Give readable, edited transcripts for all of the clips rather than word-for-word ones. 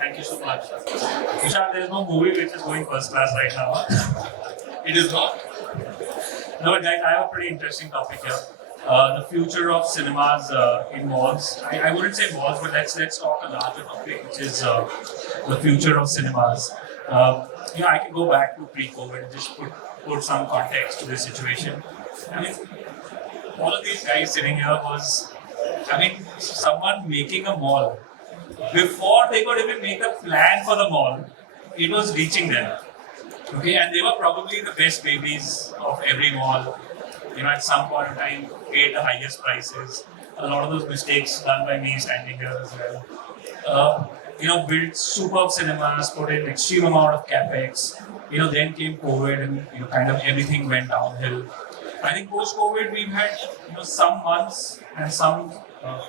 Thank you so much. Tushar, there is no movie which is going first class right now. It is not. No, but guys, I have a pretty interesting topic here. The future of cinemas in malls. I wouldn't say malls, but let's talk a larger topic, which is the future of cinemas. I can go back to pre-COVID and just put some context to this situation. I mean, all of these guys sitting here someone making a mall. Before they could even make a plan for the mall, it was reaching them. Okay, and they were probably the best babies of every mall. At some point in time, paid the highest prices. A lot of those mistakes done by me standing here as well. Built superb cinemas, put in extreme amount of capex. Then came COVID and kind of everything went downhill. I think post-COVID we've had some months and some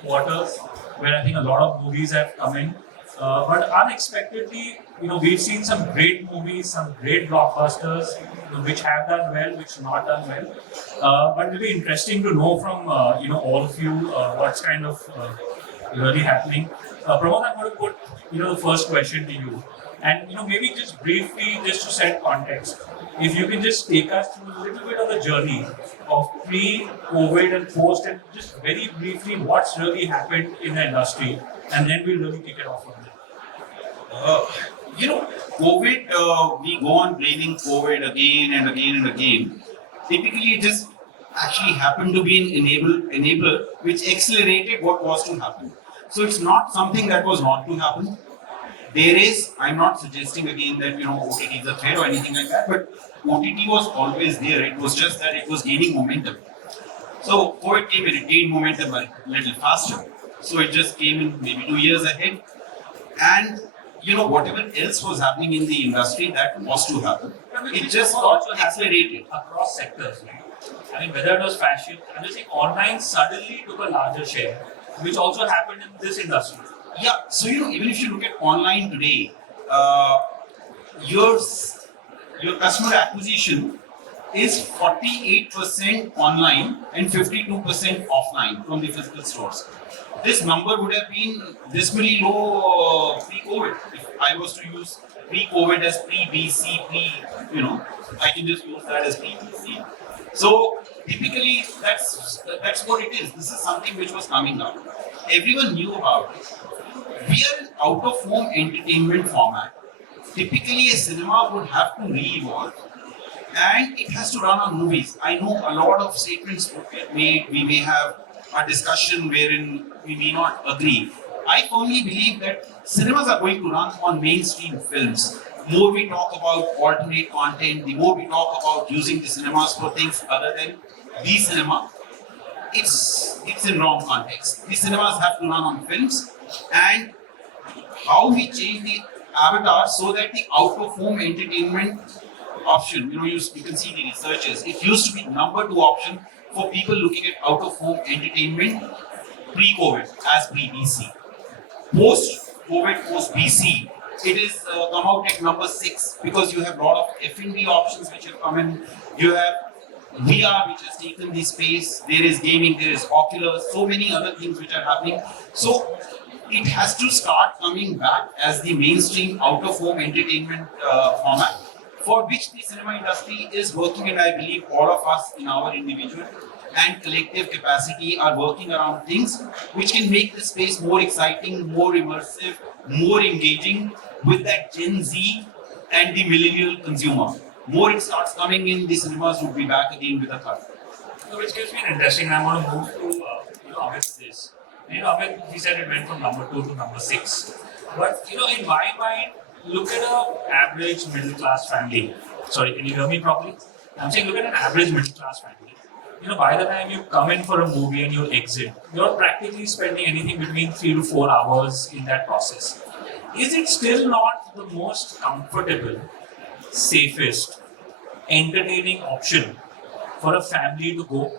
quarters where I think a lot of movies have come in. But unexpectedly, we've seen some great movies, some great blockbusters, which have done well, which not done well. But it'll be interesting to know from all of you what's kind of really happening. Pramod, I'm going to put the first question to you, and maybe just briefly, just to set context, if you can just take us through a little bit of the journey of pre-COVID and post, and just very briefly what's really happened in the industry, and then we'll really kick it off from there. COVID, we go on blaming COVID again and again and again. Typically, it just actually happened to be an enabler which accelerated what was to happen. So it's not something that was not to happen. I'm not suggesting again that OTT is a threat or anything like that, but OTT was always there. It was just that it was gaining momentum. So COVID came and it gained momentum a little faster. So it just came in maybe 2 years ahead. And whatever else was happening in the industry that was to happen, it just got accelerated. Across sectors, right? Whether it was fashion, I'm just saying online suddenly took a larger share, which also happened in this industry. Yeah, so even if you look at online today, your customer acquisition is 48% online and 52% offline from the physical stores. This number would have been this really low pre-COVID. If I was to use pre-COVID as pre-BC, I can just use that as pre-BC. So typically, that's what it is. This is something which was coming up. Everyone knew about it. We are an out-of-home entertainment format. Typically, a cinema would have to re-evolve, and it has to run on movies. I know a lot of statements would get made. We may have a discussion wherein we may not agree. I firmly believe that cinemas are going to run on mainstream films. The more we talk about alternate content, the more we talk about using the cinemas for things other than the cinema, it's in wrong context. The cinemas have to run on films, and how we change the avatar so that the out-of-home entertainment option, you can see the researchers, it used to be number 2 option for people looking at out-of-home entertainment pre-COVID as pre-BC. Post-COVID, post-BC, it is come out at number 6 because you have a lot of F&B options which have come in. You have VR which has taken the space. There is gaming, there is Oculus, so many other things which are happening. So it has to start coming back as the mainstream out-of-home entertainment format, for which the cinema industry is working, and I believe all of us in our individual and collective capacity are working around things which can make the space more exciting, more immersive, more engaging with that Gen Z and the millennial consumer. More it starts coming in, the cinemas would be back again with a third. So which gives me an interesting, I want to move to Amit this. Amit, he said it went from number 2 to number 6. But in my mind, look at an average middle class family. Sorry, can you hear me properly? I'm saying look at an average middle class family. By the time you come in for a movie and you exit, you're practically spending anything between 3 to 4 hours in that process. Is it still not the most comfortable, safest, entertaining option for a family to go?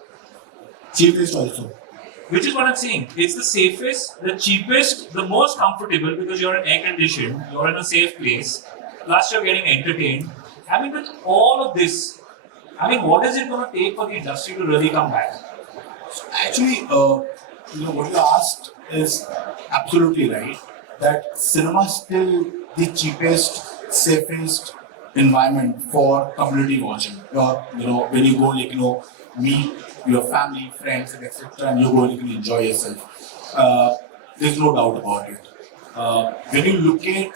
Cheapest also. Which is what I'm saying. It's the safest, the cheapest, the most comfortable because you're in air conditioned, you're in a safe place, plus you're getting entertained. With all of this, what is it going to take for the industry to really come back? Actually, what you asked is absolutely right. that cinema is still the cheapest, safest environment for community watching. Or when you go meet your family, friends, and etc., and you go enjoy yourself. There's no doubt about it. When you look at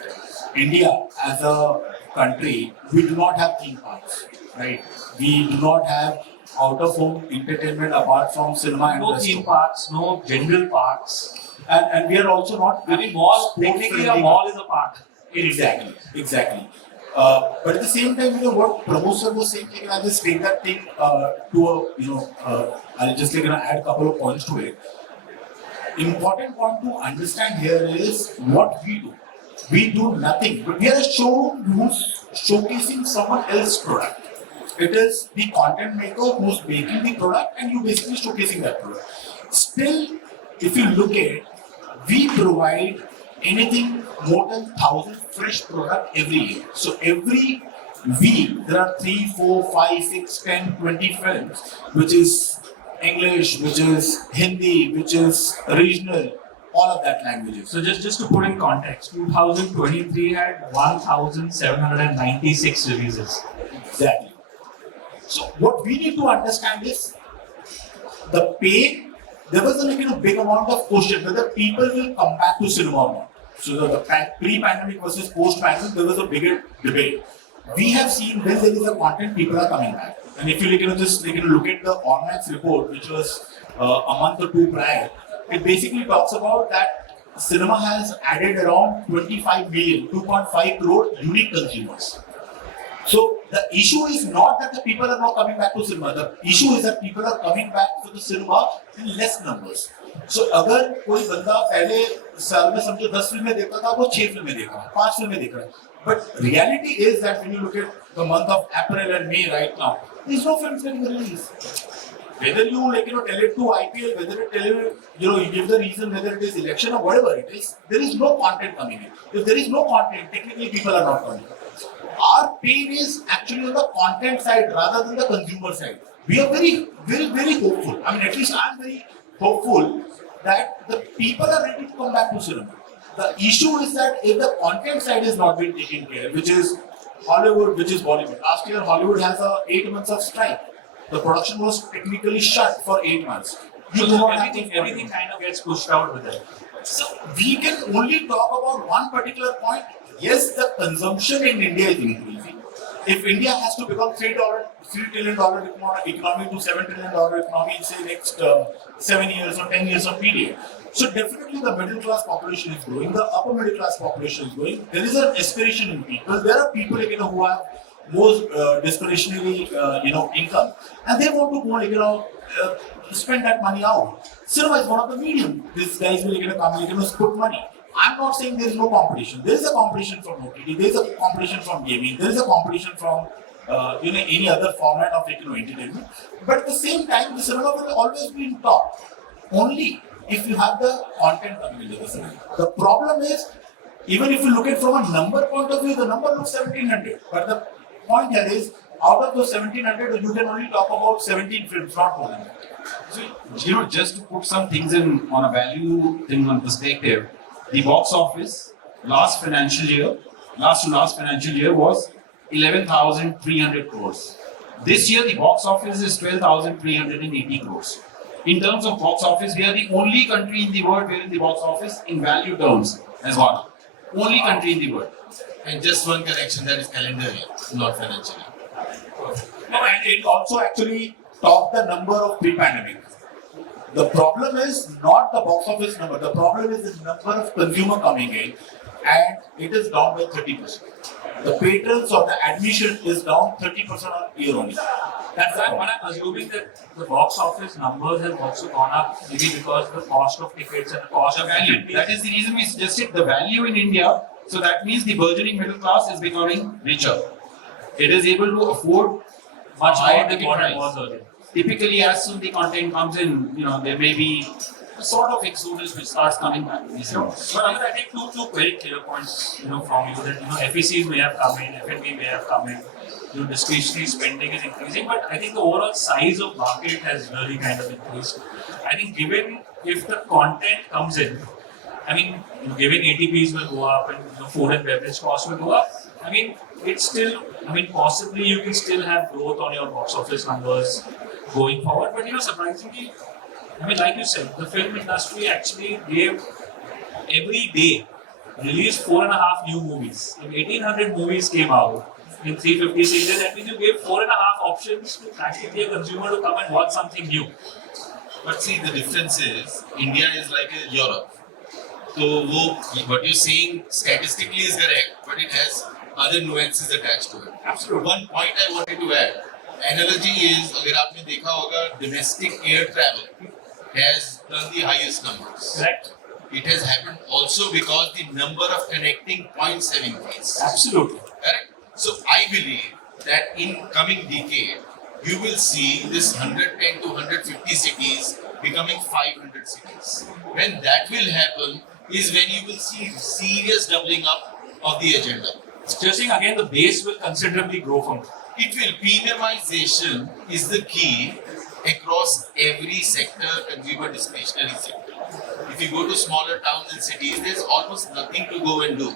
India as a country, we do not have theme parks, right? We do not have out-of-home entertainment apart from cinema and No restaurant. theme parks, no general parks. And we are also not. I mean, mall, technically a mall is a park. Exactly. But at the same time, what Pramod sir was saying, I'll just take that thing to I'll just add a couple of points to it. Important point to understand here is what we do. We do nothing, but we are a showroom who's showcasing someone else's product. It is the content maker who's making the product and you basically showcasing that product. Still, if you look at it, we provide anything more than 1,000 fresh product every year. So every week there are 3, 4, 5, 6, 10, 20 films, which is English, which is Hindi, which is regional, all of that languages. So just to put in context, 2023 had 1,796 releases. Exactly. So what we need to understand is the pain. There was a big amount of question whether people will come back to cinema or not. So the pre-pandemic versus post-pandemic, there was a bigger debate. We have seen when there is a content, people are coming back. And if you just look at the INOX report, which was a month or two prior, it basically talks about that cinema has added around 25 million, 2.5 crore unique consumers. So the issue is not that the people are not coming back to cinema. The issue is that people are coming back to the cinema in less numbers. So अगर कोई बंदा पहले साल में समझो 10 फिल्में देखता था, वो 6 फिल्में देख रहा है, 5 फिल्में देख रहा है. But reality is that when you look at the month of April and May right now, there is no films getting released. Whether you tell it to IPL, whether you tell it, you give the reason, whether it is election or whatever it is, there is no content coming in. If there is no content, technically people are not coming. Our pain is actually on the content side rather than the consumer side. We are very, very, very hopeful. I mean, at least I am very hopeful that the people are ready to come back to cinema. The issue is that if the content side is not being taken care, which is Hollywood, which is Bollywood. Last year, Hollywood has 8 months of strike. The production was technically shut for 8 months. Everything kind of gets pushed out with it. So we can only talk about one particular point. Yes, the consumption in India is increasing. If India has to become $3 trillion economy to $7 trillion economy in say next 7 years or 10 years of period, so definitely the middle class population is growing, the upper middle class population is growing. There is an aspiration in people. There are people who have more discretionary income, and they want to go spend that money out. Cinema is one of the medium. These guys will come put money. I'm not saying there is no competition. There is a competition from OTT. There is a competition from gaming. There is a competition from any other format of entertainment. But at the same time, the cinema will always be in top. Only if you have the content coming into the cinema. The problem is, even if you look at from a number point of view, the number looks 1700. But the point here is, out of those 1700, you can only talk about 17 films, not more than that. So, just to put some things in on a value thing on perspective, the box office last to last financial year was 11,300 crores. This year, the box office is 12,380 crores. In terms of box office, we are the only country in the world wherein the box office in value terms has gone up. Only country in the world. And just one correction, that is calendar year, not financial year. No, and it also actually topped the number of pre-pandemic. The problem is not the box office number. The problem is the number of consumer coming in, and it is down by 30%. The patrons or the admission is down 30% on year-on-year. That's why I'm assuming that the box office numbers have also gone up, maybe because the cost of tickets and the cost of Value. That is the reason we suggested the value in India. So that means the burgeoning middle class is becoming richer. It is able to afford much higher more than ticket what it price. was earlier. Typically, as soon the content comes in, there may be a sort of exodus which starts coming back. Sure. But Amit, I think two very clear points, from you that FECs may have come in, F&B may have come in, discretionary spending is increasing, but I think the overall size of market has really kind of increased. I think given if the content comes in, I mean, giving ATPs will go up and food and beverage costs will go up. I mean, it's still, I mean, possibly you can still have growth on your box office numbers going forward. But surprisingly, I mean, like you said, the film industry actually gave every day released 4.5 new movies. If 1800 movies came out in 350 seasons, that means you gave 4.5 options to practically a consumer to come and watch something new. But see, the difference is India is like a Europe. So what you're saying statistically is correct, but it has other nuances attached to it. Absolutely. One point I wanted to add, analogy is, अगर आपने देखा होगा, domestic air travel has done the highest numbers. Correct? It has happened also because the number of connecting points have increased. Absolutely. Correct? So I believe that in coming decade, you will see this 110 to 150 cities becoming 500 cities. When that will happen is when you will see serious doubling up of the agenda. Just saying again, the base will considerably grow from there. It will. Premiumization is the key across every sector, consumer discretionary sector. If you go to smaller towns and cities, there's almost nothing to go and do.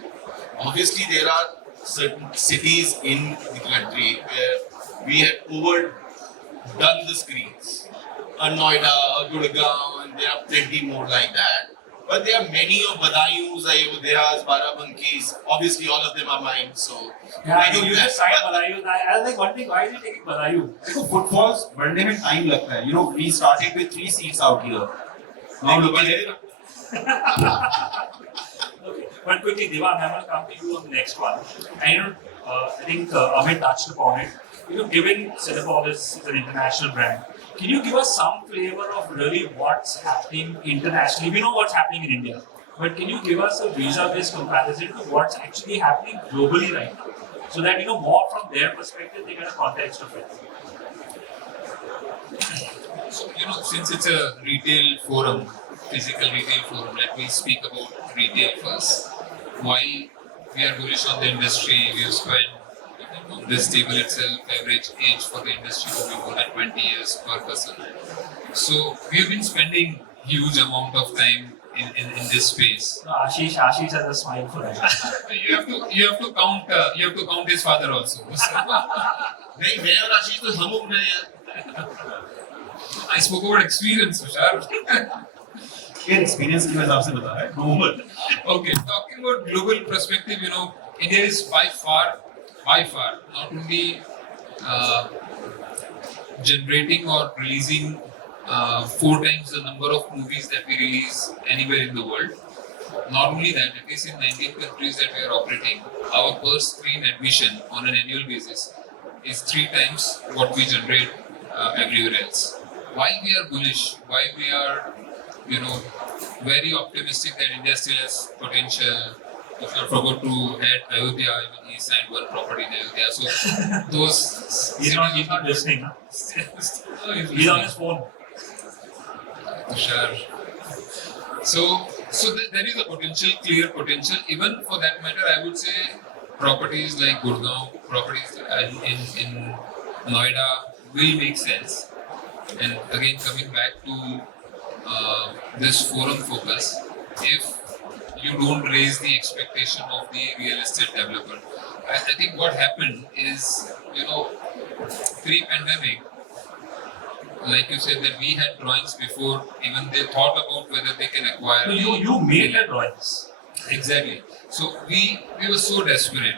Obviously, there are certain cities in the country where we have overdone the screens. A Noida, a Gurgaon, and there are plenty more like that. But there are many of Badayus, Ayodhyas, Barabankis. Obviously, all of them are mine. So, Yeah, you just signed Badayu. I was like, one thing, why is he taking Badayu? देखो footfalls बढ़ने में time लगता है. You know, we started with 3 seats out here. Now look at it. Okay, but quickly, Devang, I'm going to come to you on the next one. And I think Amit touched upon it. Given Cinepolis is an international brand, can you give us some flavor of really what's happening internationally? We know what's happening in India, but can you give us a visa-based comparison to what's actually happening globally right now? So that more from their perspective, they get a context of it. So, since it's a retail forum, physical retail forum, let me speak about retail first. While we are bullish on the industry, we have spent on this table itself, average age for the industry to be more than 20 years per person. So we have been spending huge amount of time in this space. No, Ashish has a smile for that. You have to count his father also. नहीं मैं और आशीष तो हम उम्र हैं यार. I spoke about experience, Tushar. ये experience की वजह से बता रहा है. Normal. Okay, talking about global perspective, India is by far, not only generating or releasing 4 times the number of movies that we release anywhere in the world. Not only that, at least in 19 countries that we are operating, our per screen admission on an annual basis is 3 times what we generate everywhere else. Why we are bullish, why we are, very optimistic that India still has potential. If I forgot to add Ayodhya, he signed one property in Ayodhya. So those He's not listening. Huh? No, He's on his phone. Tushar. So there is a potential, clear potential. Even for that matter, I would say properties like Gurgaon, properties in Noida will make sense. And again, coming back to this forum focus, if you don't raise the expectation of the real estate developer. I think what happened is, pre-pandemic, like you said, that we had drawings before even they thought about whether they can acquire. So you made the drawings. Exactly. So we were so desperate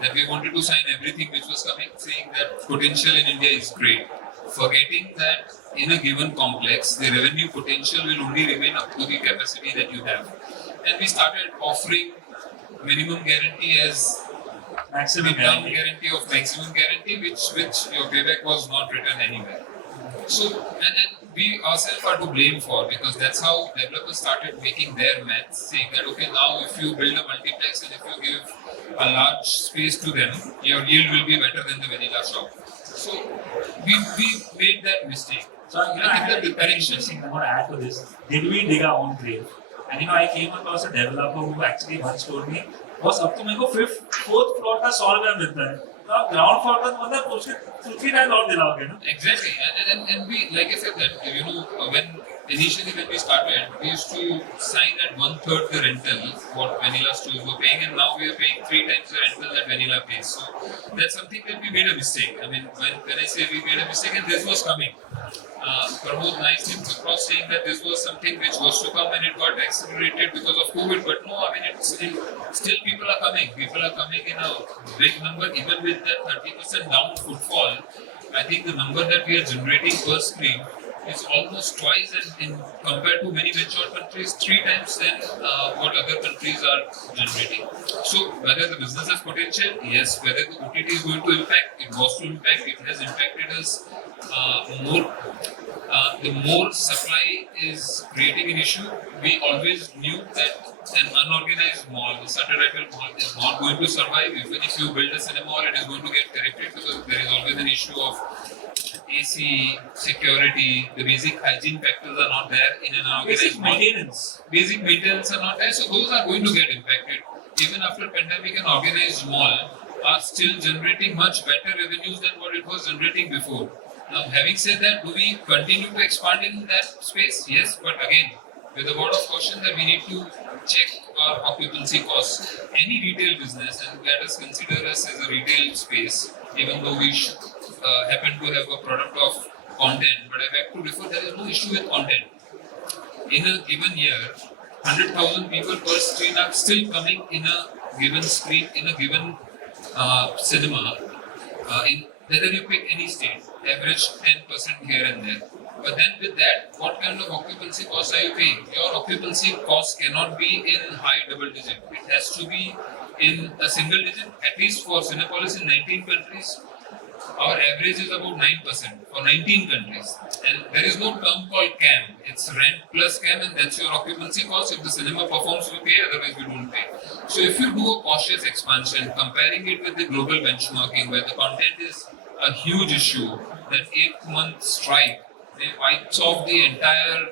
that we wanted to sign everything which was coming, saying that potential in India is great, forgetting that in a given complex, the revenue potential will only remain up to the capacity that you have. And we started offering minimum guarantee as Maximum guarantee of maximum guarantee, which your payback was not written anywhere. So, and we ourselves are to blame for, because that's how developers started making their maths, saying that okay, now if you build a multiplex and if you give a large space to them, your yield will be better than the vanilla shop. So we made that mistake. So I think the correction thing I want to add to this. Did we dig our own grave? And I came across a developer who actually once told me, "Boss, अब तो मेरे को 4th floor का 100 रुपया मिलता है, तो आप ground floor का मतलब उसके 2-3 times और दिलाओगे ना?" Exactly, and we, like I said, that when initially when we started, we used to sign at 1/3 the rental what vanilla stores were paying, and now we are paying 3 times the rental that vanilla pays. So that's something that we made a mistake. I mean, when I say we made a mistake, and this was coming. Pramod nicely put across saying that this was something which was to come and it got accelerated because of COVID. But no, I mean, still people are coming. People are coming in a big number, even with that 30% down footfall. I think the number that we are generating per screen is almost twice in compared to many mature countries, 3 times than what other countries are generating. So whether the business has potential, yes. Whether the OTT is going to impact, it was to impact. It has impacted us more. The more supply is creating an issue. We always knew that an unorganized mall, the Saturday mall, is not going to survive. Even if you build a cinema mall, it is going to get corrected because there is always an issue of AC, security, the basic hygiene factors are not there in an organized mall. Basic maintenance are not there, so those are going to get impacted. Even after pandemic, an organized mall are still generating much better revenues than what it was generating before. Now, having said that, do we continue to expand in that space? Yes, but again, with a word of caution that we need to check our occupancy costs. Any retail business, and let us consider us as a retail space, even though we happen to have a product of content, but I beg to refer, there is no issue with content. In a given year, 100,000 people per screen are still coming in a given screen, in a given cinema, in whether you pick any state, average 10% here and there. But then with that, what kind of occupancy costs are you paying? Your occupancy cost cannot be in high double digit. It has to be in a single digit, at least for Cinepolis in 19 countries. Our average is about 9% for 19 countries. And there is no term called CAM. It's rent plus CAM, and that's your occupancy cost. If the cinema performs, we pay, otherwise we don't pay. So if you do a cautious expansion, comparing it with the global benchmarking, where the content is a huge issue, that 8-month strike, it wipes off the entire,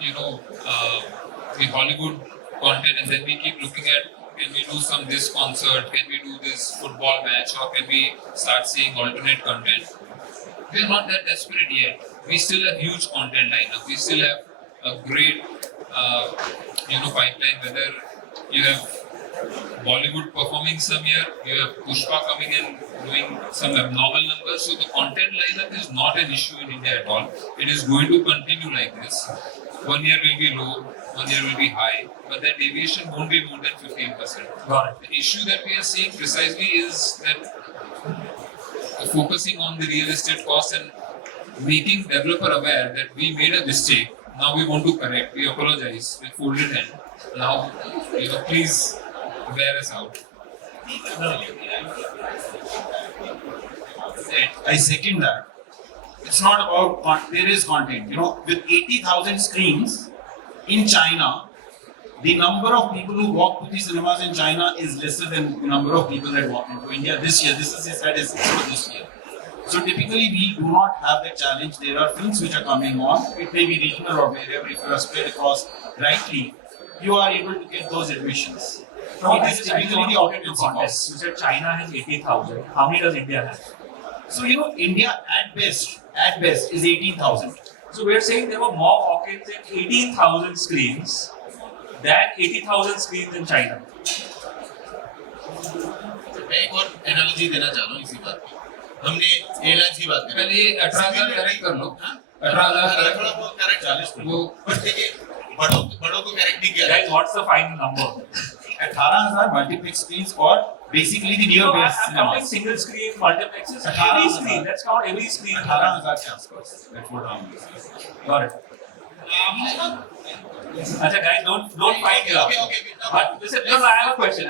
the Hollywood content, and then we keep looking at, can we do this concert, can we do this football match, or can we start seeing alternate content? We are not that desperate yet. We still have huge content lineup. We still have a great, pipeline. Whether you have Bollywood performing some year, you have Pushpa coming in doing some abnormal numbers. So the content lineup is not an issue in India at all. It is going to continue like this. 1 year will be low, 1 year will be high, but that deviation won't be more than 15%. Got The issue that we are seeing precisely is that focusing on the real estate costs and making developer aware that we made a mistake. Now we want to correct. We apologize with folded hand. Now, please bear us out. I second that. It's not about there is content. With 80,000 screens in China, the number of people who walk to the cinemas in China is lesser than the number of people that walk into India this year. This is the statistics for this year. So typically we do not have that challenge. There are films which are coming on. It may be regional or wherever. If you are spread across rightly, you are able to get those admissions. It is typically the occupancy cost. You said China has 80,000. How many does India have? So India at best is 18,000. So we're saying there were more walk-ins in 18,000 screens than 80,000 screens in China. मैं एक और analogy देना चाह रहा हूँ इसी बात पे। हमने एयरलाइंस की बात करी। पहले 18,000 करेक्ट कर लो। 18,000 थोड़ा बहुत करेक्ट 40 वो पर देखिए बड़ों को करेक्ट नहीं किया। Guys, what's the final number? 18,000 multiplex screens for basically the near No, base I'm counting cinemas. single screen, multiplexes, 18,000. every screen. Let's count every screen. 18,000 के आसपास. That's what I'm saying. Got it. Achha, guys, don't fight here. Okay. But listen, no, I have a question.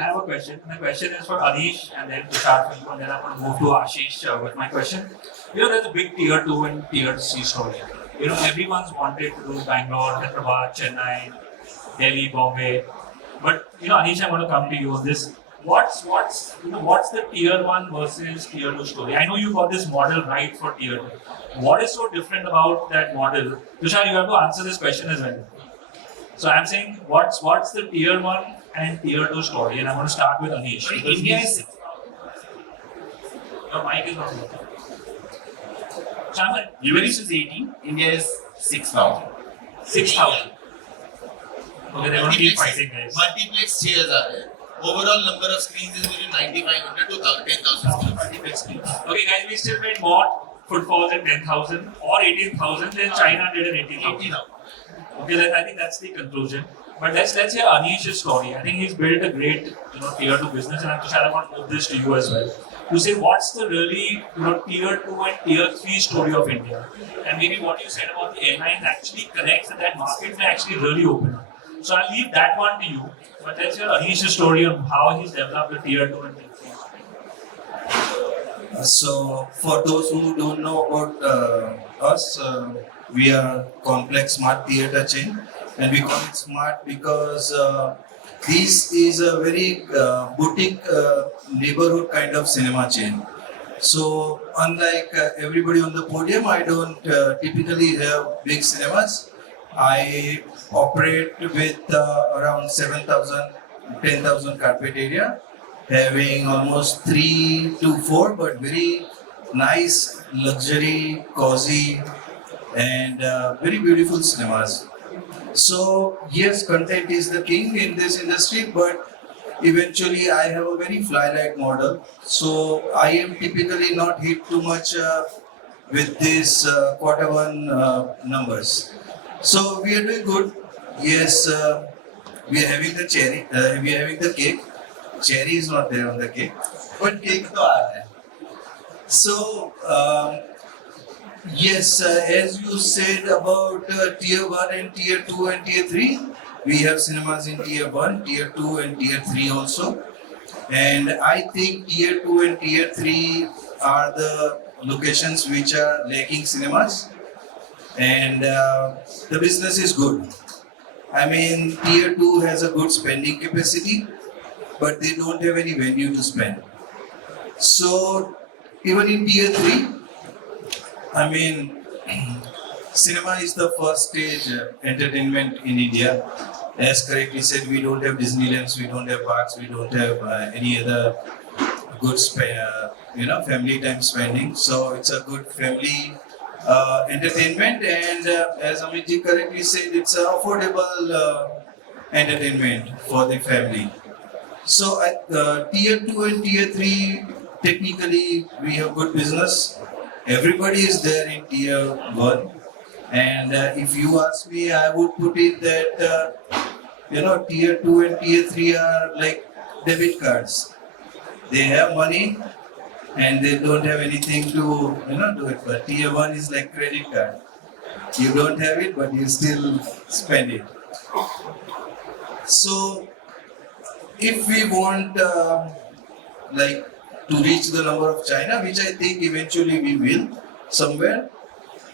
My question is for Anish and then Tushar, and then I'm going to move to Ashish with my question. There's a big tier 2 and tier 3 story. Everyone's wanted to do Bangalore, Hyderabad, Chennai, Delhi, Bombay. But Anish, I'm going to come to you on this. What's the tier 1 versus tier 2 story? I know you got this model right for tier 2. What is so different about that model? Tushar, you have to answer this question as well. So I'm saying, what's the tier 1 and tier 2 story? And I'm going to start with Anish. India is Your mic is not working. Sharma, US is 18, India is 6,000. 6,000. Okay, they're going to keep fighting, guys. Multiplex chairs are there. Overall number of screens is between 9,500 to 10,000 screens. Multiplex screen. Okay, guys, we still made more footfalls at 10,000 or 18,000 than China did at 80,000. Okay, I think that's the conclusion. But let's hear Anish's story. I think he's built a great tier 2 business, and I'm Tushar, I want to move this to you as well. To say what's the really tier 2 and tier 3 story of India, and maybe what you said about the airlines actually connects that market may actually really open up. So I'll leave that one to you. But let's hear Anish's story on how he's developed the tier 2 and tier 3. So, for those who don't know about us, we are Connplex Smart Theatre chain, and we call it smart because this is a very boutique neighborhood kind of cinema chain. So, unlike everybody on the podium, I don't typically have big cinemas. I operate with around 7,000, 10,000 carpet area, having almost 3 to 4, but very nice, luxury, cozy, and very beautiful cinemas. So yes, content is the king in this industry, but eventually I have a very fly-like model. So I am typically not hit too much with this quarter one numbers. So we are doing good. Yes, we are having the cherry. We are having the cake. Cherry is not there on the cake, but cake to aa hai. So yes, as you said about tier 1 and tier 2 and tier 3, we have cinemas in tier 1, tier 2 and tier 3 also. And I think tier 2 and tier 3 are the locations which are lacking cinemas. And the business is good. I mean, tier 2 has a good spending capacity, but they don't have any venue to spend. So even in tier 3, I mean, cinema is the first stage entertainment in India. As correctly said, we don't have Disneylands, we don't have parks, we don't have any other good family time spending. So it's a good family entertainment, and as Amit ji correctly said, it's an affordable entertainment for the family. So at tier 2 and tier 3, technically we have good business. Everybody is there in tier 1, and if you ask me, I would put it that tier 2 and tier 3 are like debit cards. They have money and they don't have anything to do it. But tier 1 is like credit card. You don't have it, but you still spend it. So if we want to reach the number of China, which I think eventually we will somewhere.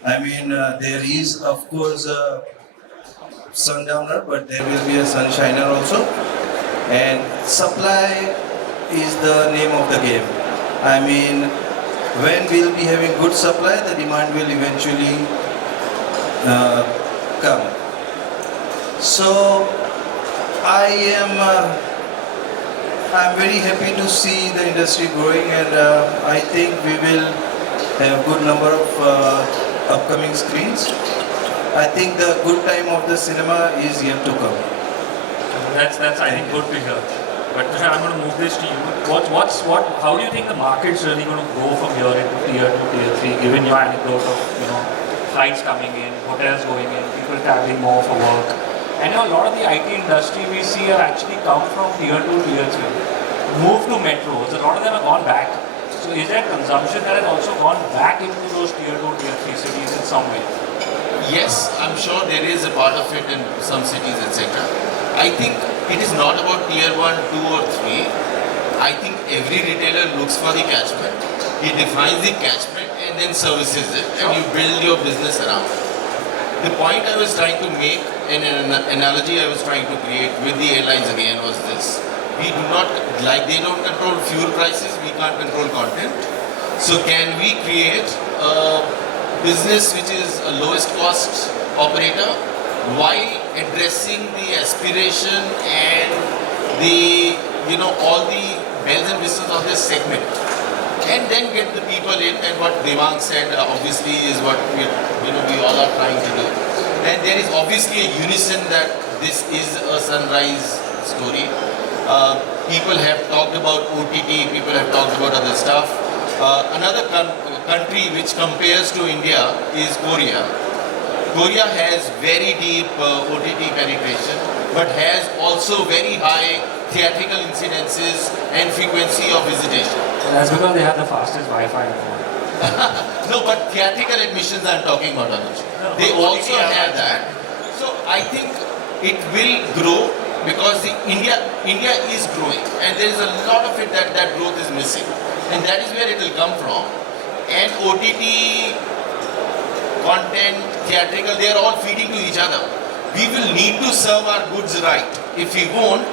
I mean, there is of course a sundowner, but there will be a sunshiner also. And supply is the name of the game. I mean, when we'll be having good supply, the demand will eventually come. So I'm very happy to see the industry growing, and I think we will have good number of upcoming screens. I think the good time of the cinema is yet to come. That's I think good to hear. But Tushar, I'm going to move this to you. How do you think the market's really going to grow from here into tier 2, tier 3, given your anecdote of flights coming in, hotels going in, people traveling more for work? And a lot of the IT industry we see have actually come from tier 2, tier 3, moved to metros. A lot of them have gone back. So is there consumption that has also gone back into those tier 2, tier 3 cities in some way? Yes, I'm sure there is a part of it in some cities, etc. I think it is not about tier 1, 2 or 3. I think every retailer looks for the catchment. He defines the catchment and then services it, and you build your business around it. The point I was trying to make, and an analogy I was trying to create with the airlines again was this. We do not, like they don't control fuel prices, we can't control content. So can we create a business which is a lowest cost operator while addressing the aspiration and the, all the bells and whistles of this segment, and then get the people in, and what Devang said obviously is what we all are trying to do. and there is obviously a unison that this is a sunrise story. People have talked about OTT, people have talked about other stuff. Another country which compares to India is Korea. Korea has very deep OTT penetration, but has also very high theatrical incidences and frequency of visitation. That's because they have the fastest Wi-Fi in the world. No, but theatrical admissions I'm talking about, Anuj. No, They but also OTT have that. So I think it will grow because India is growing, and there is a lot of it that growth is missing, and that is where it will come from. And OTT, content, theatrical, they are all feeding to each other. We will need to serve our goods right. If we won't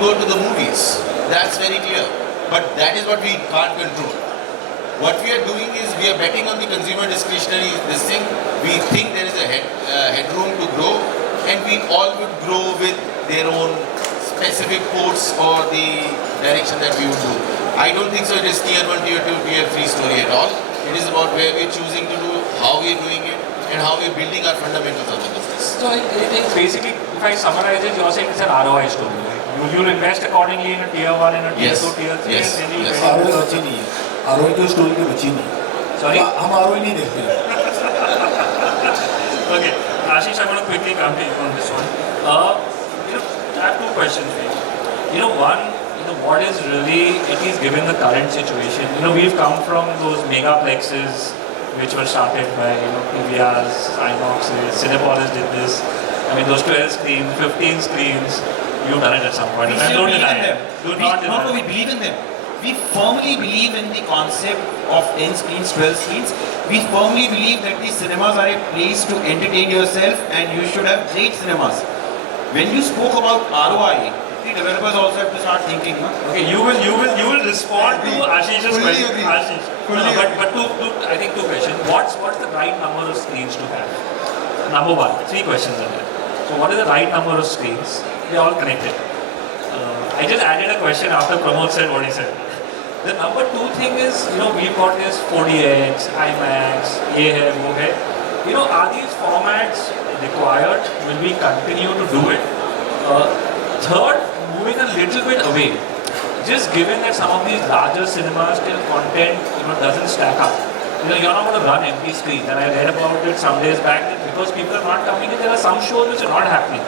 go to the movies. That's very clear. But that is what we can't control. What we are doing is we are betting on the consumer discretionary this thing. We think there is a headroom to grow, and we all would grow with their own specific ports or the direction that we would do. I don't think so it is tier 1, tier 2, tier 3 story at all. It is about where we are choosing to do, how we are doing it, and how we are building our fundamentals of the business. So I think basically, if I summarize it, you're saying it's an ROI story. Right? You'll invest accordingly in a tier 1, in a tier Yes. 2, tier 3, Yes. and then you Yes. ROI बची नहीं है, ROI की story में बची नहीं है। Sorry? हम ROI नहीं देखते हैं। Okay, Ashish, I'm going to quickly come to you on this one. I have two questions for you. One, what is really, at least given the current situation, we've come from those megaplexes which were started by, PVRs, INOXs, Cinepolis did this. I mean, those 12 screens, 15 screens, you've done it at some point. We And still don't believe deny in it. them. Do not deny No, it. we believe in them. We firmly believe in the concept of 10 screens, 12 screens. We firmly believe that the cinemas are a place to entertain yourself, and you should have great cinemas. When you spoke about ROI, the developers also have to start thinking. No? Okay, you will respond to Ashish's Fully question. agree. Ashish. Fully No, agree. but I think two questions. What's the right number of screens to have? Number one, three questions are there. So what is the right number of screens? They're all connected. I just added a question after Pramod said what he said. The number two thing is, we've got this 4DX, IMAX, ye hai, wo hai. Are these formats required? Will we continue to do it? Third, moving a little bit away. Just given that some of these larger cinemas still content, doesn't stack up. You're not going to run empty screens. And I read about it some days back that because people are not coming in, there are some shows which are not happening.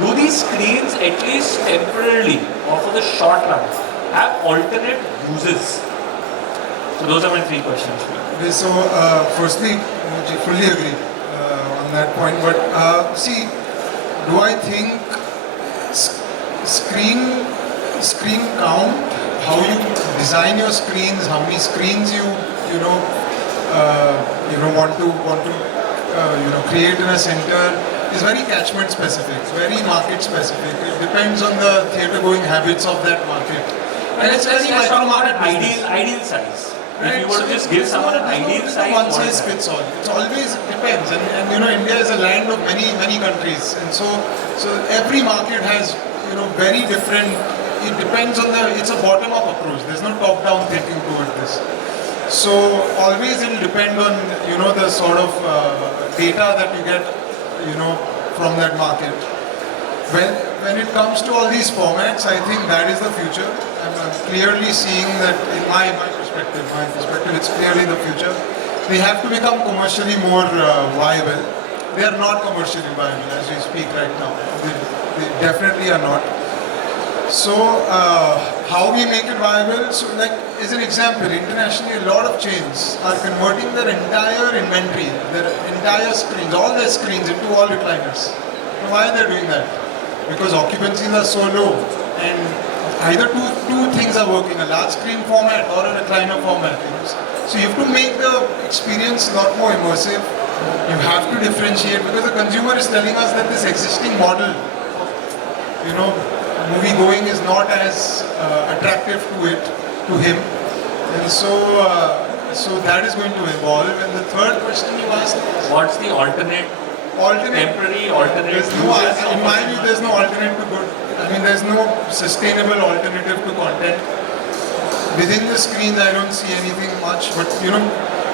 Do these screens, at least temporarily or for the short run, have alternate uses? So those are my three questions. Okay, so firstly, I fully agree on that point. But see, do I think screen count, how you design your screens, how many screens you want to create in a center is very catchment specific, very market specific. It depends on the theatre going habits of that market. And it's very let's talk about an micro-market business. ideal size. Right, If you were to so just give someone an there's no ideal size, one what size is that? fits all. It always depends, and India is a land of many countries, and so every market has very different. It depends on it's a bottom up approach. There's no top down thinking toward this. So always it will depend on the sort of data that you get from that market. When it comes to all these formats, I think that is the future. I'm clearly seeing that in my perspective, it's clearly the future. They have to become commercially more viable. They are not commercially viable as we speak right now. They definitely are not. So how we make it viable? So like as an example, internationally a lot of chains are converting their entire inventory, their entire screens, all their screens into all recliners. Now, why are they doing that? Because occupancies are so low, and either two things are working, a large screen format or a recliner format. So you have to make the experience a lot more immersive. You have to differentiate because the consumer is telling us that this existing model, movie going is not as attractive to him, and so that is going to evolve. And the third question you asked is, What's the alternate temporary alternate there's no, uses of in my view, cinema? there's no alternate to good. I mean, there's no sustainable alternative to content. Within the screens, I don't see anything much. But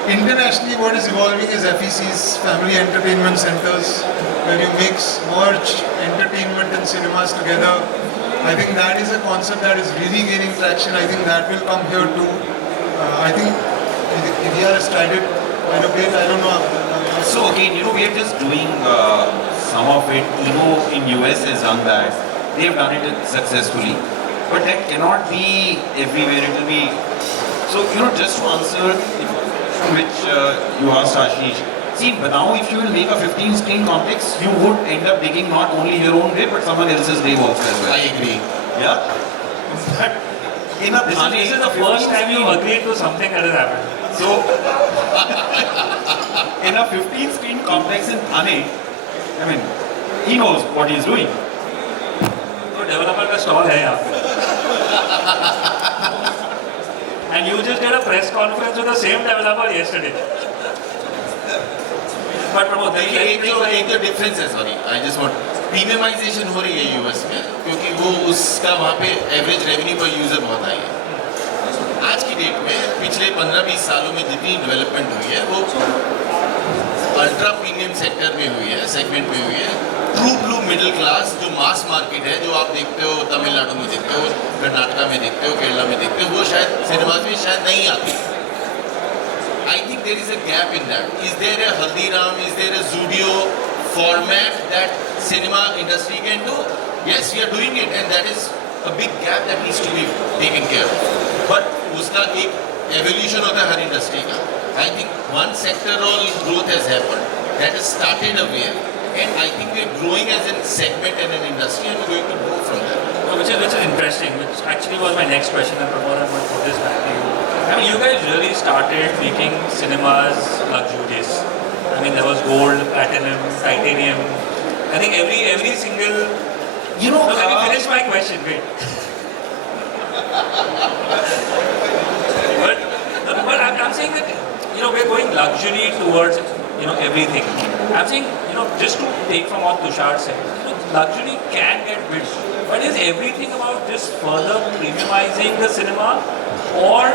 Internationally, what is evolving is FECs, family entertainment centers, where you merge entertainment and cinemas together. I think that is a concept that is really gaining traction. I think that will come here too. I think India has tried it quite a bit. I don't know. So again, we are just doing some of it. Evo in US has done that. They have done it successfully. But that cannot be everywhere. It will be... So, just to answer which you asked Ashish. See, but now if you will make a 15-screen complex, you would end up digging not only your own grave, but someone else's grave also as well. I agree. Yeah? But in a This is the first time you agreed to something that has happened. So, in a 15-screen complex in Thane, I mean, he knows what he's doing. तो developer का stall है यहाँ पे. And you just did a press conference with the same developer yesterday. But Pramod, एक तो difference है, sorry, I just want premiumization हो रही है यूएस में, क्योंकि वो उसका वहाँ पे एवरेज रेवेन्यू पर यूजर बहुत हाई है. आज की डेट में पिछले 15-20 सालों में जितनी डेवलपमेंट हुई है वो अल्ट्रा प्रीमियम सेक्टर में हुई है, सेगमेंट में हुई है. ट्रू ब्लू मिडिल क्लास जो मास मार्केट है, जो आप देखते हो तमिलनाडु में देखते हो, कर्नाटका में देखते हो, केरला में देखते हो, वो शायद सिनेमाज में शायद नहीं आती. I think there is a gap in that. Is there a Haldiram? Is there a Zudio format that cinema industry can do? Yes, we are doing it, and that is a big gap that needs to be taken care of. But उसका एक evolution होता है हर industry का. I think one sectoral growth has happened that has started a way, and I think we are growing as a segment and an industry, and we are going to grow from there. which is interesting, which actually was my next question, and Pramod, I'm going to put this back to you. I mean, you guys really started making cinemas luxurious. I mean, there was gold, platinum, titanium. I think every single... Look, let me finish my question, wait. but I'm saying that, we're going luxury towards, everything. I'm saying, just to take from what Tushar said, luxury can get built. But is everything about just further premiumizing the cinema, or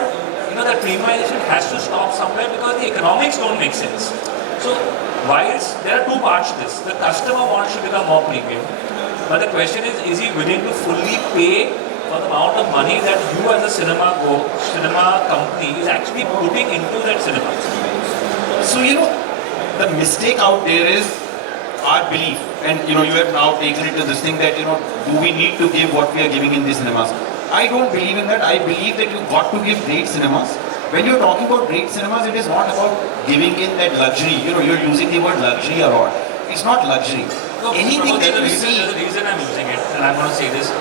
that premiumization has to stop somewhere because the economics don't make sense? So whilst there are two parts to this, the customer wants to become more premium, but the question is he willing to fully pay for the amount of money that you as a cinema company is actually putting into that cinema? So, the mistake out there is our belief, and you have now taken it to this thing that do we need to give what we are giving in these cinemas? I don't believe in that. I believe that you got to give great cinemas. When you're talking about great cinemas, it is not about giving in that luxury. You're using the word luxury a lot. It's not luxury. No, anything that you see. There's a reason I'm using it, and I'm going to say this.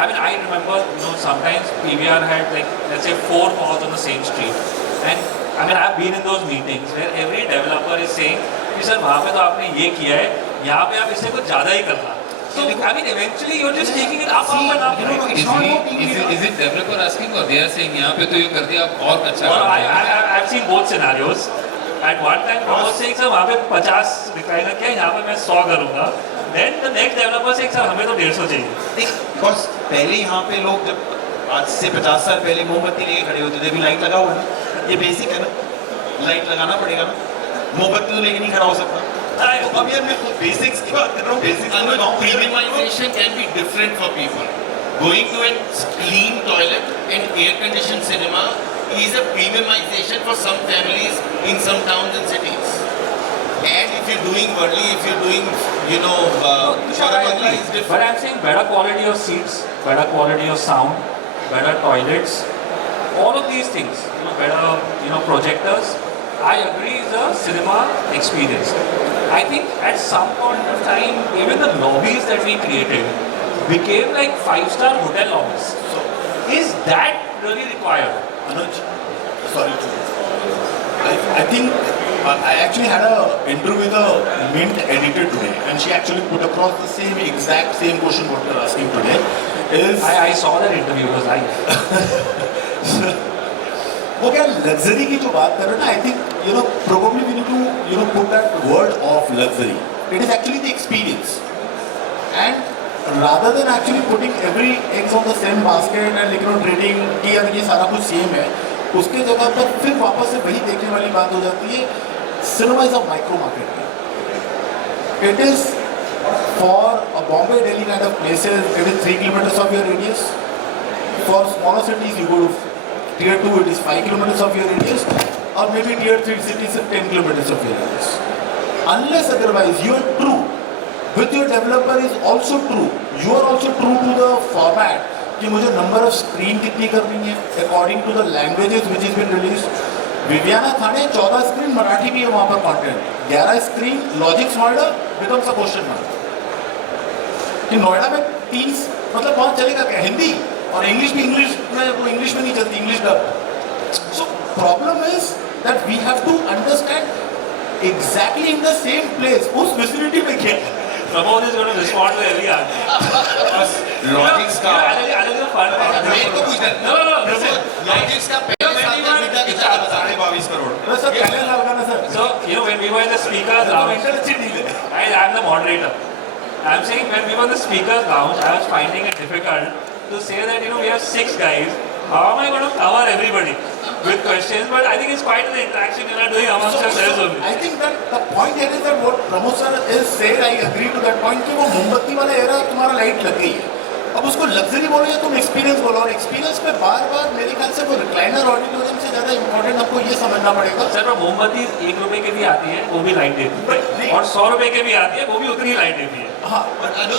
I mean, I remember, sometimes PVR had let's say 4 malls on the same street, and I mean, I've been in those meetings where every developer is saying, "Sir, वहाँ पे तो आपने ये किया है, यहाँ पे आप इससे कुछ ज़्यादा ही करना." So I mean, eventually you're just taking it up and up. Is it developer asking, or they are saying यहाँ पे तो ये कर दिया, आप और अच्छा Well, कर दिया? I've seen both scenarios. At one time, Pramod saying, "Sir, वहाँ पे 50 recliner क्या है, यहाँ पे मैं 100 करूँगा." Then the next developer saying, "Sir, हमें तो 150 चाहिए." Because पहले यहाँ पे लोग जब आज से 50 साल पहले मोमबत्ती लेके खड़े होते थे, अभी लाइट लगा हुआ है, ये बेसिक है ना, लाइट लगाना पड़ेगा ना, मोमबत्ती तो लेके नहीं खड़ा हो सकता. तो अब यार मैं बेसिक्स की बात कर रहा हूँ, basics Anuj, premiumization can be different for people. Going to a clean toilet and air-conditioned cinema is a premiumization for some families in some towns and cities. And if you're doing worldly, if you're doing, Sharma is different. But I'm saying better quality of seats, better quality of sound, better toilets, all of these things, better, projectors. I agree, is a cinema experience. I think at some point of time, even the lobbies that we created became like 5-star hotel lobbies. So, is that really required? Anuj, sorry. I think I actually had an interview with a Mint editor today, and she actually put across the exact same question what you're asking today. I saw that interview, it was live. वो क्या luxury की जो बात कर रहे हैं ना, I think probably we need to put that word of luxury. It is actually the experience, and rather than actually putting every eggs on the same basket and treating कि यार ये सारा कुछ सेम है, उसके जगह पर फिर वापस से वही देखने वाली बात हो जाती है, cinema is a micro market. It is for a Bombay, Delhi kind of places, it is 3 kilometers of your radius. For smaller cities, you go to tier 2, it is 5 kilometers of your radius, or maybe tier 3 cities, 10 kilometers of your radius. Unless otherwise, you are true with your developer is also true. You are also true to the format कि मुझे number of screen कितनी करनी है according to the languages which is been release. Viviana Thane 14 screen Marathi भी है वहाँ पर content, 11 screen Logix Noida becomes a question mark कि नोएडा में 3 मतलब कौन चलेगा क्या, हिंदी और इंग्लिश भी, इंग्लिश में वो इंग्लिश में नहीं चलती, English dub. So problem is that we have to understand exactly in the same place उस विसिनिटी में क्या है. Pramod is going to respond to every answer. Logics का I'll just fun part. मेरे को पूछना है। No, no, no. Listen. Logics का पहले साल में बिका कितना 22.5 करोड़. बस सर पहले लगा ना sir. So, when we were in the speakers lounge, अच्छी डील है. I'm the moderator. I'm saying when we were in the speakers lounge, I was finding it difficult to say that, we have 6 guys. How am I going to cover everybody with questions? But I think it's quite an interaction you are doing amongst yourselves only. I think that the point here is that what Pramod sir is said, I agree to that point कि वो मोमबत्ती वाला era तुम्हारा light लग गई है. अब उसको लग्जरी बोलो या तुम एक्सपीरियंस बोलो, और एक्सपीरियंस पे बार बार मेरे ख्याल से वो रिक्लाइनर ऑडिटोरियम से ज़्यादा इंपॉर्टेंट आपको ये समझना पड़ेगा. सर वो मोमबत्ती 1 रुपए की भी आती है, वो भी लाइट देती है, और 100 रुपए की भी आती है, वो भी उतनी लाइट देती है. हाँ,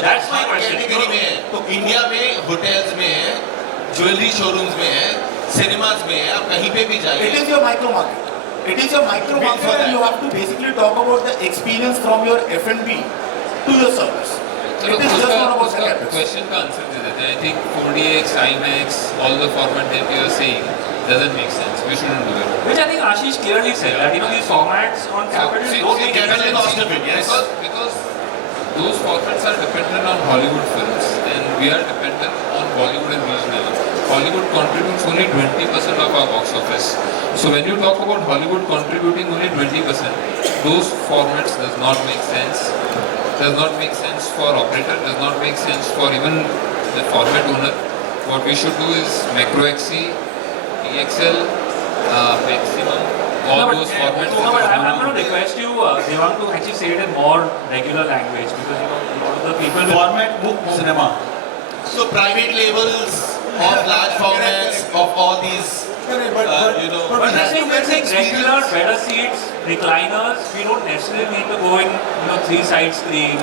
That's my question. कैटेगरी में है. तो इंडिया में होटल्स में है, ज्वेलरी शोरूम्स में है, सिनेमाज में है, आप कहीं पे भी जाइए. it is your micro market. It is your micro Built market for and that. you have to basically talk about the experience from your F&B to your service. चलो It is just not about the उसका capital. Question का answer दे देते हैं. I think 4DX, IMAX, all the format that you are saying doesn't make sense. We shouldn't do it. Which I think Ashish clearly said that these formats on capital See, don't make capital any cost sense. of it, yes. Because those formats are dependent on Hollywood films and we are dependent on Bollywood and regional. Hollywood contributes only 20% of our box office. So when you talk about Hollywood contributing only 20%, those formats does not make sense. Does not make sense for operator, does not make sense for even the format owner. What we should do is Macro XC, EXL, Maximum, all those formats. No, but I'm going to request you, Devang, to actually say it in more regular language because a lot of the people will. Format book cinema. So private labels of large formats of all these, But we're saying regular, better seats, recliners. We don't necessarily need to go in, 3-side screen,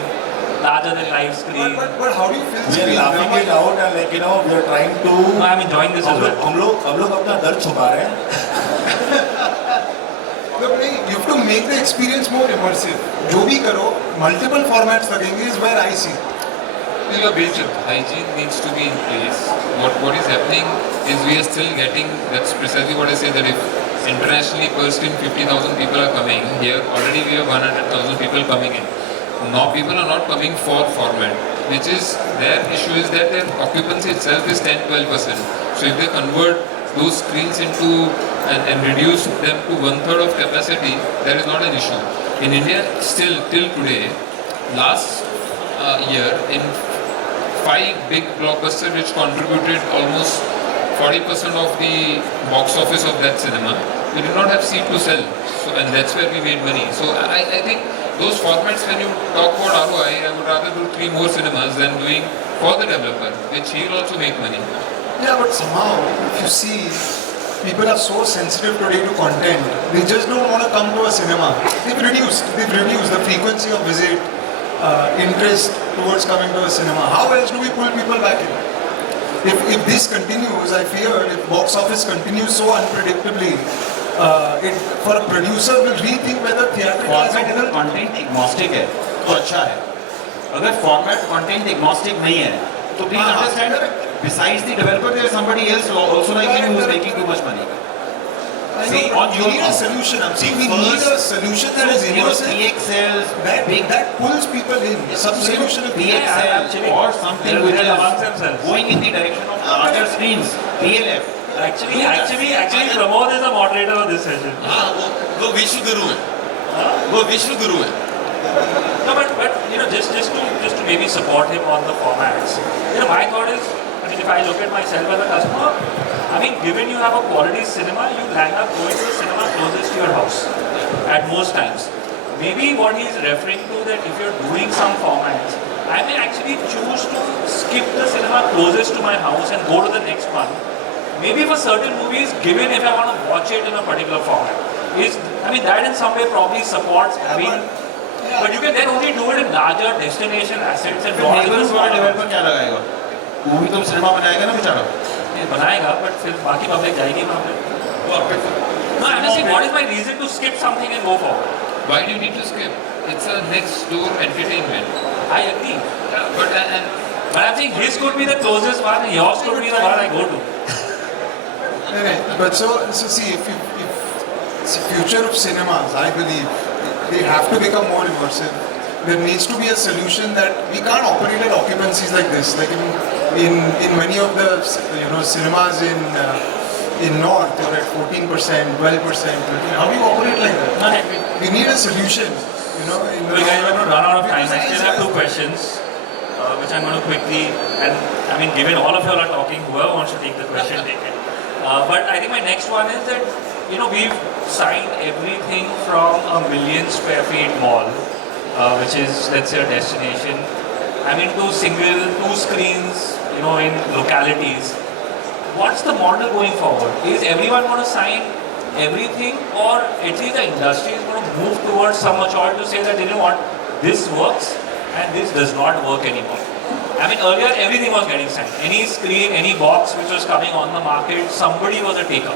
larger than life screen. But how do you feel We are laughing it out and we are trying to. No, I'm enjoying this as well. हम लोग अपना दर्द छुपा रहे हैं. You have to make the experience more immersive. जो भी करो, multiple formats लगेंगे is where I see. The basic hygiene needs to be in place. What is happening is we are still getting, that's precisely what I say, that if internationally per screen 50,000 people are coming, here already we have 100,000 people coming in. Now people are not coming for format, which is, their issue is that their occupancy itself is 10-12%. So if they convert those screens into, and reduce them to 1/3 of capacity, that is not an issue. In India, still till today, last year, in 5 big blockbusters which contributed almost 40% of the box office of that cinema, we did not have seat to sell. So, and that's where we made money. So I think those formats, when you talk about ROI, I would rather do 3 more cinemas than doing for the developer, which he will also make money. Yeah, but somehow, if you see, people are so sensitive today to content. They just don't want to come to a cinema. They've reduced the frequency of visit, interest towards coming to a cinema. How else do we pull people back in? If this continues, I fear if box office continues so unpredictably, for a producer will rethink whether theatrical is a format अगर content agnostic है तो अच्छा है. अगर format content agnostic नहीं है तो please understand besides the developer there is somebody else also like him who is making too much money. See, you need a solution. I'm saying we need a solution that is immersive. PXLs, That pulls people in. Some solution is PXL or something which is going in the direction of larger screens. PLF. Actually, Pramod is the moderator of this session. हाँ वो विश्व गुरु है. वो विश्व गुरु है. No, but just to maybe support him on the formats. My thought is, I mean, if I look at myself as a customer, I mean, given you have a quality cinema, you land up going to the cinema closest to your house at most times. Maybe what he's referring to that if you're doing some formats, I may actually choose to skip the cinema closest to my house and go to the next one. Maybe for certain movies, given if I want to watch it in a particular format. I mean, that in some way probably supports having. But you can then only do it in larger destination assets and not in the smaller. Developer क्या लगाएगा? Movie तो cinema बनाएगा ना बेचारा. ये बनाएगा, but फिर बाकी पब्लिक जाएगी वहाँ पे. No, I'm just saying, what is my reason to skip something and go forward? Why do you need to skip? It's a next door entertainment. I agree. But I'm saying his could be the closest one and yours could be the one I go to. But so see, if it's the future of cinemas, I believe they have to become more immersive. There needs to be a solution that we can't operate at occupancies like this. Like in many of the cinemas in North, you're at 14%, 12%. How do you operate like that? We need a solution. Well, guys, we're going to run out of time. I still have two questions, which I'm going to quickly, and I mean, given all of you are talking, whoever wants to take the question, take it. But I think my next one is that, we've signed everything from a 1 million square feet mall, which is, let's say, a destination. I mean, to two screens, in localities. What's the model going forward? Is everyone going to sign everything, or at least the industry is going to move towards some maturity to say that, what, this works and this does not work anymore? I mean, earlier everything was getting signed. Any screen, any box which was coming on the market, somebody was a taker.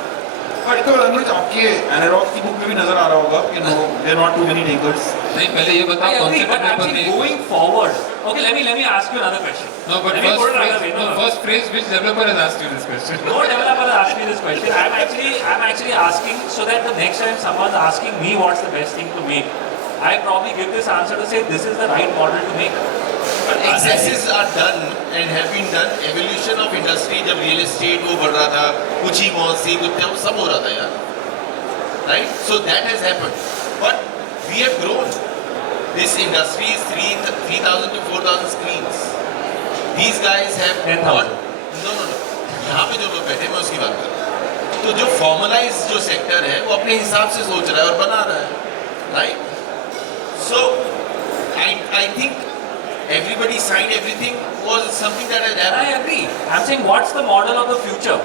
But Anuj, आपके Anarock की book में भी नजर आ रहा होगा कि there are not too many takers. नहीं पहले ये बताओ I कौन agree, से but I'm developer saying ने. going forward. Okay, let me ask you another question. No, but Let me put it another way. first phrase, which developer has asked you this question? No developer has asked me this question. I'm actually asking so that the next time someone's asking me what's the best thing to make, I probably give this answer to say this is the right model to make. But excesses are done and have been done. Evolution of industry, जब real estate वो बढ़ रहा था, कुछ ही malls थी, कुछ वो सब हो रहा था यार. Right? So that has happened. But we have grown. This industry is 3,000 to 4,000 screens. These guys have 10,000. No. यहाँ पे जो लोग बैठे मैं उसकी बात कर रहा हूँ. तो जो formalized जो sector है वो अपने हिसाब से सोच रहा है और बना रहा है. Right? So I think everybody signed everything was something that had happened. I agree. I'm saying what's the model of the future?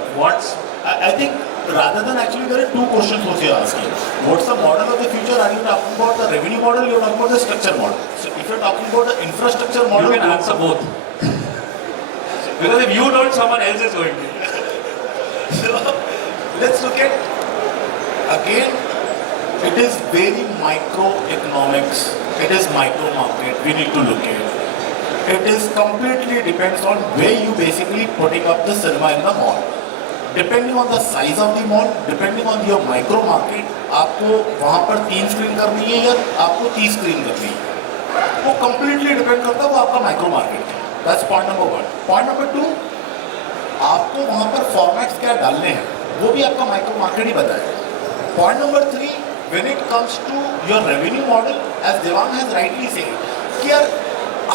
I think rather than actually there are two questions what you're asking. What's the model of the future? Are you talking about the revenue model? You're talking about the structure model. So if you're talking about the infrastructure model, You can answer both. Because if you don't, someone else is going to. So let's look at again. It is very microeconomics. It is micro market. We need to look at. It is completely depends on where you basically putting up the cinema in the mall. Depending on the size of the mall, depending on your micro market, आपको वहाँ पर 3 screen करनी है या आपको 30 screen करनी है, वो completely depend करता है वो आपका micro market है. That's point number 1. Point number 2, आपको वहाँ पर formats क्या डालने हैं, वो भी आपका micro market ही बताएगा. Point number 3, when it comes to your revenue model, as Devang has rightly said, कि यार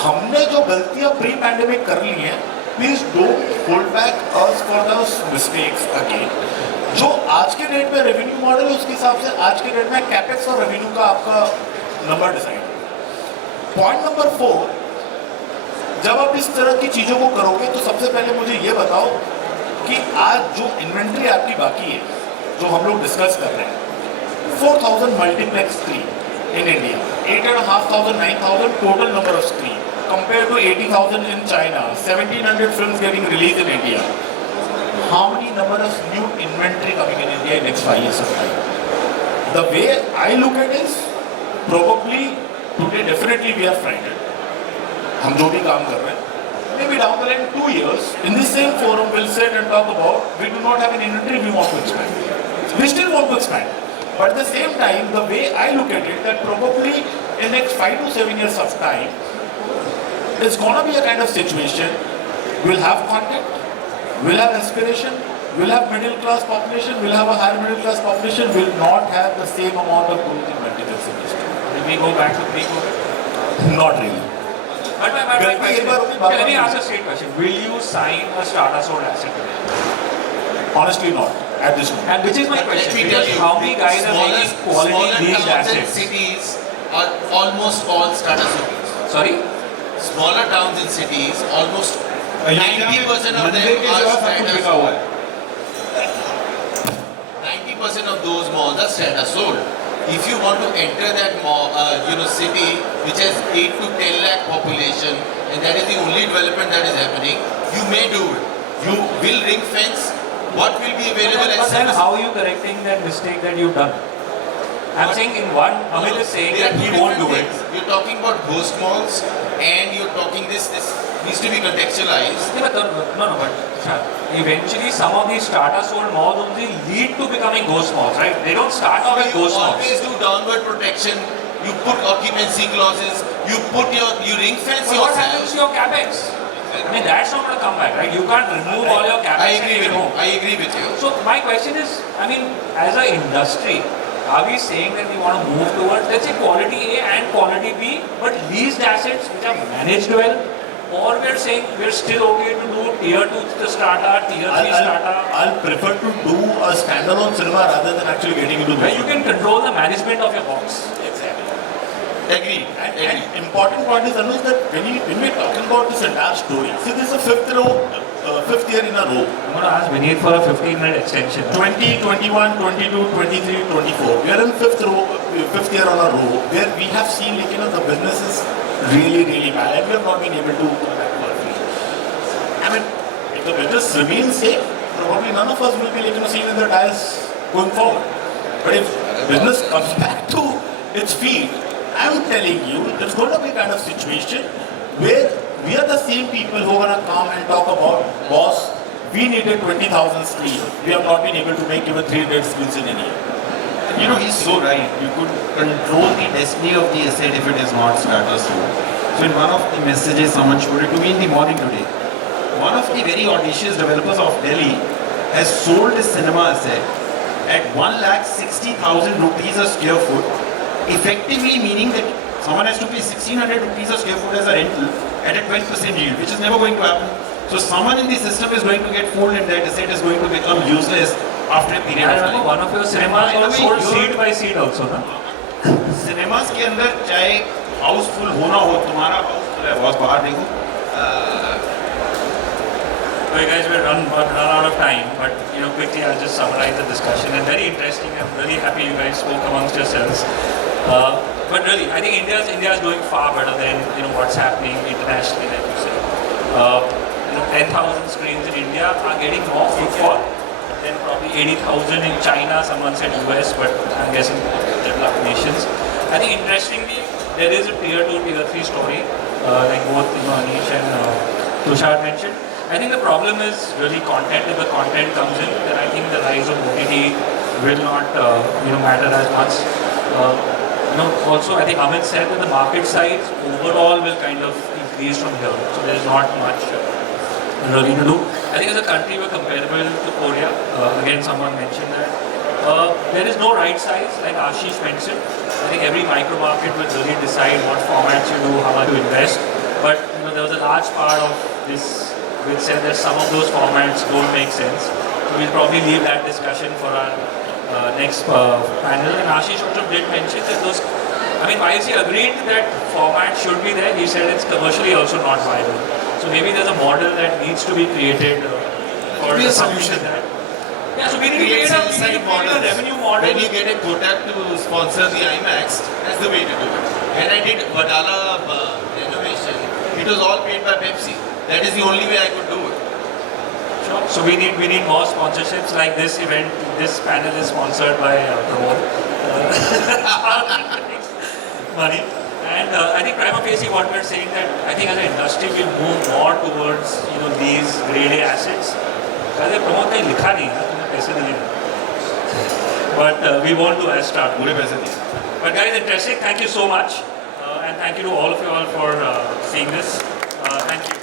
हमने जो गलतियाँ pre-pandemic कर ली हैं, please don't hold back us for those mistakes again. जो आज के डेट में रेवेन्यू मॉडल है उसके हिसाब से आज के डेट में कैपेक्स और रेवेन्यू का आपका नंबर डिसाइड. पॉइंट नंबर 4, जब आप इस तरह की चीज़ों को करोगे तो सबसे पहले मुझे ये बताओ कि आज जो इन्वेंट्री आपकी बाकी है जो हम लोग डिस्कस कर रहे हैं, 4,000 multiplex screen in India, 8,500 9,000 total number of screen compared to 80,000 in China, 1,700 films getting released in India. How many number of new inventory coming in India in next 5 years of time? The way I look at it is, probably today definitely we are frightened. हम जो भी काम कर रहे हैं, maybe down the line 2 years, in this same forum we'll sit and talk about, we do not have an inventory, we want to expand. We still want to expand. But at the same time, the way I look at it, that probably in next 5 to 7 years of time, it's going to be a kind of situation. We'll have content, we'll have aspiration, we'll have middle class population, we'll have a higher middle class population, we'll not have the same amount of growth in multiplex industry. Will we go back to pre-COVID? Not really. Okay, let me ask a straight question. Will you sign a strata sold asset today? Honestly, not at this moment. And which is my question, Let me tell because you, how many guys are making quality smaller leased towns and assets? cities are almost all strata cities. Sorry? Smaller towns and cities, almost 90% of them are strata sold. 90% of those malls are strata sold. If you want to enter that mall, city which has 8 to 10 lakh population, and that is the only development that is happening, you may do it. You will ring fence. What will be available But as then service? how are you correcting that mistake that you've done? I'm saying in one, Amit is saying There are that he two won't do different it. things. You're talking about ghost malls, and you're talking this needs to be contextualized. Yeah, but eventually some of these strata sold malls only lead to becoming ghost malls, right? They don't start off as You ghost malls. always do downward protection. You put occupancy clauses. You ring fence So what happens yourself. to your capex? I mean, that's not going to come back, right? You can't remove all your capex I and agree give with it you. home. I agree with you. So my question is, I mean, as an industry, are we saying that we want to move towards, let's say, quality A and quality B, but leased assets which are managed well? Or we're saying we're still okay to do tier 2 strata, tier 3 strata, I'll prefer to do a standalone cinema rather than actually getting into where the you can control the management of your box. Exactly. Agree. And Agree. important point is, Anuj, that when we're talking about this entire story, see, this is the fifth year in a row. I'm going to ask Vineet for a 15-minute extension. 20, 21, 22, 23, 24. We are in fifth year on a row where we have seen, like, the business is really, really bad and we have not been able to go back to our feet. I mean, if the business remains safe, probably none of us will be, like, seeing in the tires going forward. But if business comes back to its feet, I'm telling you, there's going to be kind of situation where we are the same people who are going to come and talk about, boss, we needed 20,000 screens. We have not been able to make even 300 screens in a year. He's so right. You could control the destiny of the asset if it is not strata sold. So in one of the messages, someone showed it to me in the morning today. One of the very audacious developers of Delhi has sold his cinema asset at 1,60,000 rupees a square foot, effectively meaning that someone has to pay 1,600 rupees a square foot as a rental at a 12% yield, which is never going to happen. So someone in the system is going to get fooled and that asset is going to become useless after a period I of remember time. one of your cinemas And by the was way, sold your- seat by seat also, na? Cinemas के अंदर चाहे हाउसफुल होना हो, तुम्हारा हाउसफुल है, boss बाहर देखो. So you guys will run out of time, but quickly I'll just summarize the discussion. And very interesting. I'm really happy you guys spoke amongst yourselves. But really, I think India is doing far better than what's happening internationally, like you said. 10,000 screens in India are getting more footfall than probably 80,000 in China. Someone said US, but I'm guessing developed nations. I think interestingly, there is a tier 2, tier 3 story, like both Anish and Tushar mentioned. I think the problem is really content. If the content comes in, then I think the rise of OTT will not matter as much. Also, I think Amit said that the market size overall will kind of increase from here. So there's not much really to do. I think as a country we're comparable to Korea. Again, someone mentioned that. There is no right size, like Ashish mentioned. I think every micro market will really decide what formats you do, how much you invest. But there was a large part of this which said that some of those formats don't make sense. So we'll probably leave that discussion for our next panel. And Ashish also did mention that while he agreed that format should be there, he said it's commercially also not viable. So maybe there's a model that needs to be created for Be a something solution. like that. Yeah, so we need to Create create inside a models. revenue model. When you get a Kotak to sponsor the IMAX, that's the way to do it. When I did Vatala renovation, it was all paid by Pepsi. That is the only way I could do it. Sure. So we need more sponsorships like this event. This panel is sponsored by Pramod. Money. And I think prima facie what we're saying that I think as an industry we'll move more towards these grade A assets. Because Pramod ने लिखा नहीं है, तुम्हें पैसे नहीं है. But we won't do as start. पूरे पैसे दिए. But guys, interesting. Thank you so much, and thank you to all of you all for seeing this. Thank you.